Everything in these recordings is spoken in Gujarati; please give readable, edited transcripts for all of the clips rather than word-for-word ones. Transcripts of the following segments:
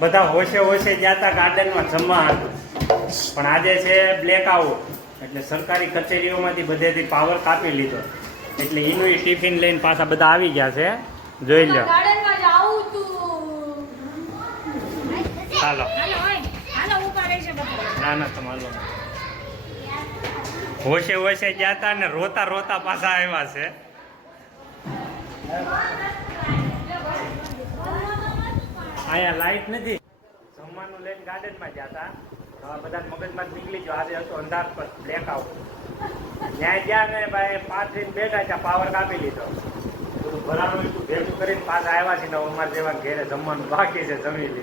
બધા હોશે હોશે ગયા હતા ગાર્ડનમાં જમવા હતું, પણ આજે છે બ્લેક આઉટ, એટલે સરકારી કચેરીઓમાંથી બધેથી પાવર કાપી લીધો, એટલે એનું ટિફિન લઈને પાછા બધા આવી ગયા છે. જોઈ લો. ચાલો ના ના તમારો હોશે હોશે ગયા હતા ને રોતા રોતા પાછા આવ્યા છે. અહીંયા લાઈટ નથી, જમવાનું લઈને ગાર્ડનમાં ગયા હતા. બધા મગજમાં નીકળી ગયો આજે હતો અંધાર પર બ્લેક આઉટ. ત્યાં ગયા ને ભાઈ 5 દિન બેઠા ત્યાં પાવર કાપી લીધો. બધું ભરાનું એટલું ભેગું કરીને પાછા આવ્યા છે ને અમારે જેવા ઘેરે જમવાનું બાકી છે જમી લે.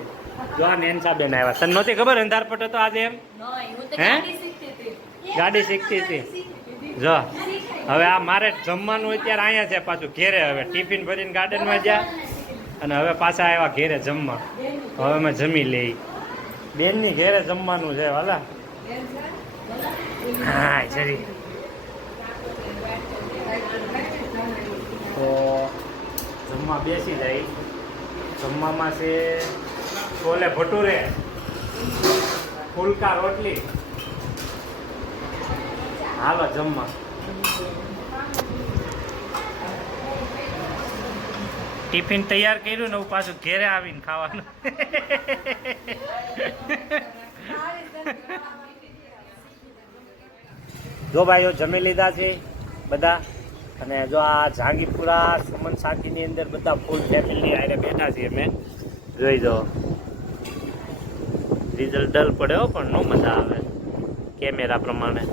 જો આ નેન્સા બેન આવ્યા. તને નહોતી ખબર અંધાર પટ હતો આજે એમ? હે ગાડી શીખતી હતી. જો હવે આ મારે જમવાનું અત્યારે અહીંયા છે પાછું ઘેરે. હવે ટિફિન ભરીને ગાર્ડનમાં ગયા અને હવે પાછા આવ્યા ઘેરે જમવા. હવે અમે જમી લઈ. બેનની ઘેરે જમવાનું છે વાલા. હા જરી તો જમવા બેસી જાય. જમવામાં છે છોલે ભટુરે, ફુલકા રોટલી. હાલો જમવા. ટિફિન તૈયાર કર્યું ને હું પાછું ઘેરે આવીને ખાવાનું. જો ભાઈઓ જમી લીધા છે બધા, અને જો આ જહાંગીરપુરા સુમન સાખીની અંદર બધા ફૂલ ફેમિલી આરે બેઠા છીએ અમે. જોઈ દો રિઝલ્ટ ડલ પડ્યો પણ નો મજા આવે કેમેરા પ્રમાણે.